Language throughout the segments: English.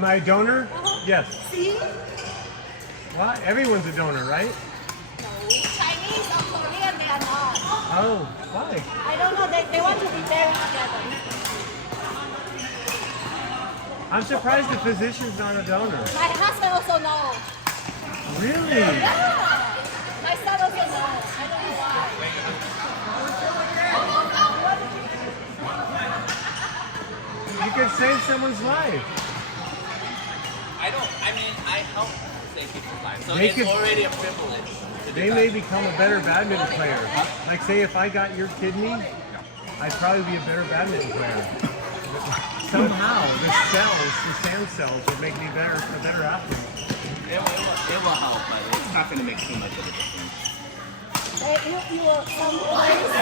Am I a donor? Yes. See? What? Everyone's a donor, right? No. Chinese or Korean, they are not. Oh, why? I don't know. They want to be buried together. I'm surprised the physician's not a donor. My husband also knows. Really? Yeah. My son also knows. I don't know why. You could save someone's life. I help save people's lives. So They it's could- already a privilege to do They that. may become a better badminton player. Like, say, if I got your kidney, I'd probably be a better badminton player. Somehow, the stem cells, would make me a better athlete. It will help, but it's not going to make too much of a difference. You will some place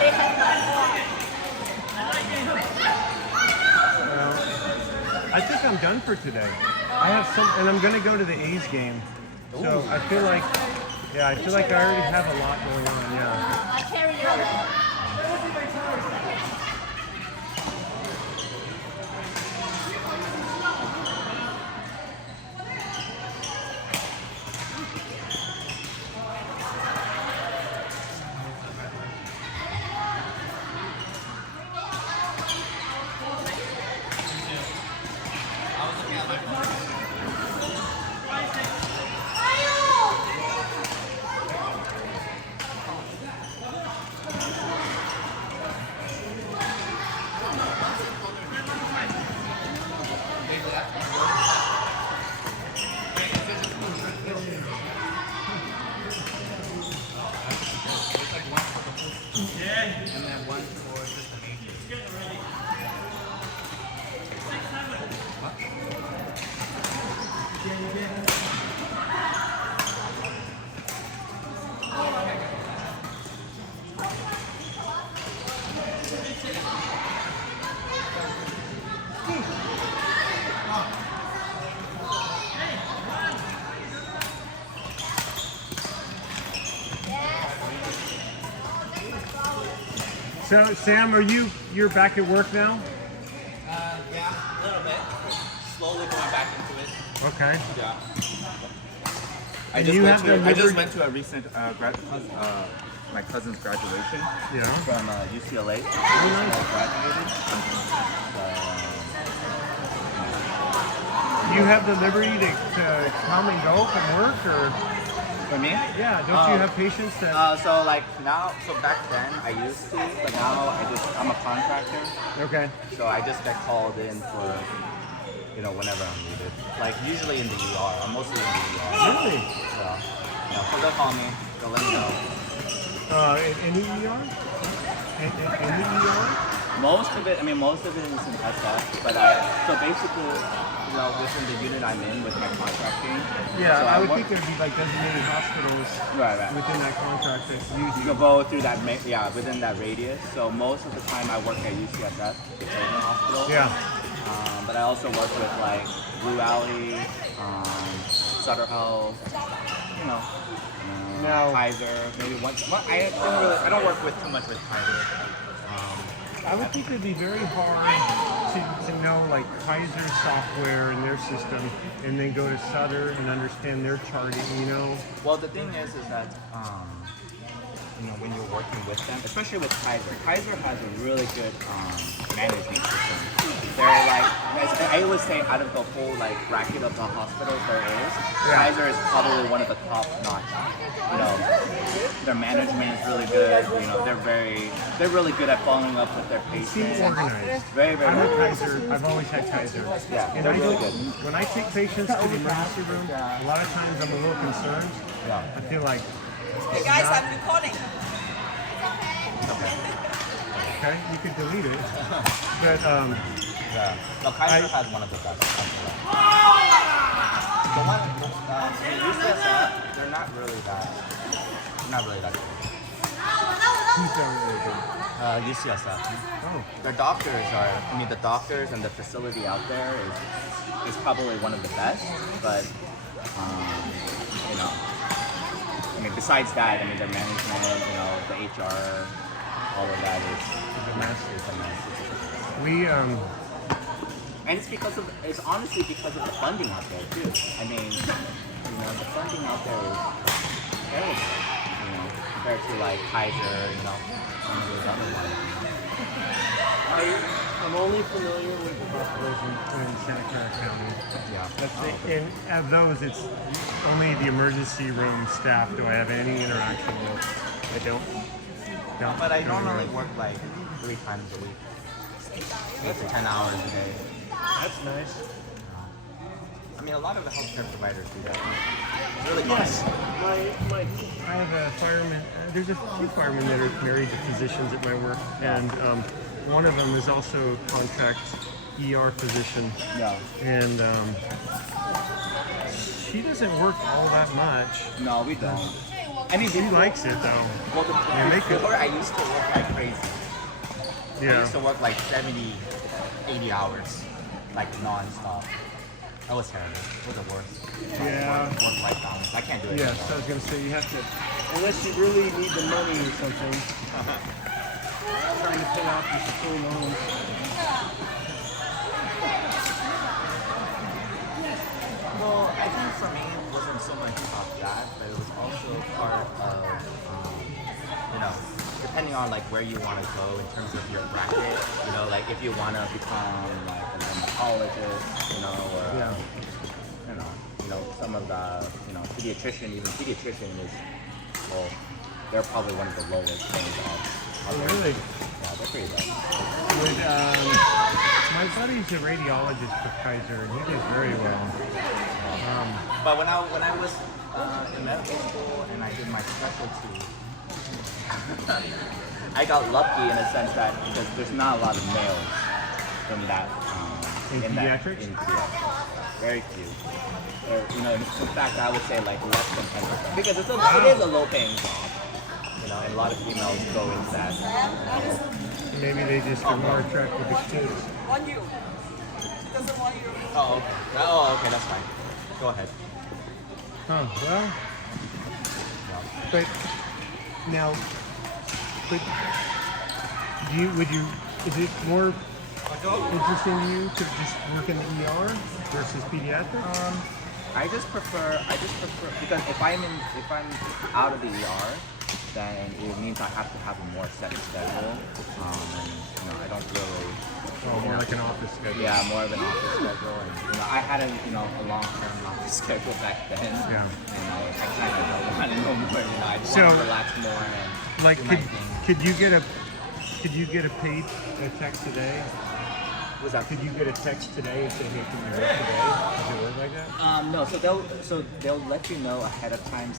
they have not. I think I'm done for today. I have some, and I'm gonna go to the A's game. So I feel like, I already have a lot going on. Yeah. I carry you. And then one for just the major. So Sam, you're back at work now? Yeah, a little bit. Slowly going back into it. Okay. Yeah. And you have the I just liberty- went to a recent my cousin's graduation Yeah. from UCLA. Very nice. Graduated. You have the liberty to come and go from work, or For me? yeah? Don't you have patients that? So like now, so back then I used to, but now I'm a contractor. Okay. So I just get called in for, whenever I'm needed. Like usually in the ER. I'm mostly in the ER. Really? So they'll call me. They'll let me know. Any ER? Any ER? Most of it is in SF, but so basically, within the unit I'm in with my contracting. Yeah, so I would work- think there'd be like designated hospitals Right. within that contract that use You you. go through that, within that radius. So most of the time I work at UCSF, the children's hospital. Yeah. But I also work with like Blue Valley, Sutter Health, Now- Kaiser, maybe once. Well, I don't work with too much with Kaiser. I would think it'd be very hard to know like Kaiser software and their system, and then go to Sutter and understand their charting. Well, the thing is that when you're working with them, especially with Kaiser has a really good management system. They're like, I always say, out of the whole like bracket of the hospitals there is, Kaiser is probably one of the top notch. Their management is really good. They're really good at following up with their They seem patients. organized. Very, very I'm a organized. Kaiser. I've always had Kaiser. Yeah, And they're I really don't, good. when I take patients to the emergency room, a lot of times I'm a little concerned. Yeah. I feel like, Hey guys, I'm recording. okay, you could delete it. But Yeah. No, Kaiser has one of the best. The one, UCSF, they're not really that good. who's not really good? UCSF. Oh, The doctors and the facility out there is probably one of the best, but besides that, their management, the HR, all of that is it's a mess. a mess. We And it's honestly because of the funding out there too. I mean, the funding out there is terrible, compared to like Kaiser, some of those other ones. I'm only familiar with the hospitals in Santa Clara County. Yeah. That's it. And of those, it's only the emergency room staff do I have any interaction with. I don't. But I normally work like 3 times a week. 8 to 10 hours a day. That's nice. I mean, a lot of the healthcare providers do that. It's really fun. Yes. I have a fireman. There's a few firemen that are married to physicians at my work, and one of them is also a contract ER physician. Yeah. And she doesn't work all that much. No, we don't. I mean, She likes it though. Well, before I used to work like crazy. I Yeah. used to work like 70, 80 hours, like non-stop. That was terrible. It was the worst. Yeah. Work-life balance. I can't do it Yes, anymore. I was gonna say you have to, unless you really need the money or something. Trying to pay off your school loans. Well, I think for me it wasn't so much about that, but it was also part of, depending on like where you want to go in terms of your bracket. Like if you want to become like a dermatologist, or some of the pediatrician. Even pediatrician is, well, they're probably one of the lowest paying jobs. Really? Yeah, they're pretty low. My buddy's a radiologist for Kaiser, and he does very well. But when I was in medical school and I did my specialty, I got lucky in a sense that because there's not a lot of males in that. In pediatrics? In pediatrics. Very few. In fact, I would say like less than 10%. Because it is a low-paying job. And a lot of females go into that. Maybe they just are more attracted to kids. Want you. She doesn't want you. Okay, that's fine. Go ahead. Oh, well. But now, is it more interesting to you to just work in the ER versus pediatrics? I just prefer because if I'm out of the ER, then it means I have to have a more set schedule. And I don't really. More like an office schedule. Yeah, more of an office schedule. And I had a long-term office schedule back then. Yeah. And I kind of don't want it no more. I just So, want to relax more and Like, do my thing. could you get a paid text today? Was that? Could you get a text today and say, hey, can you work today? Does it work like that? No. So they'll let you know ahead of time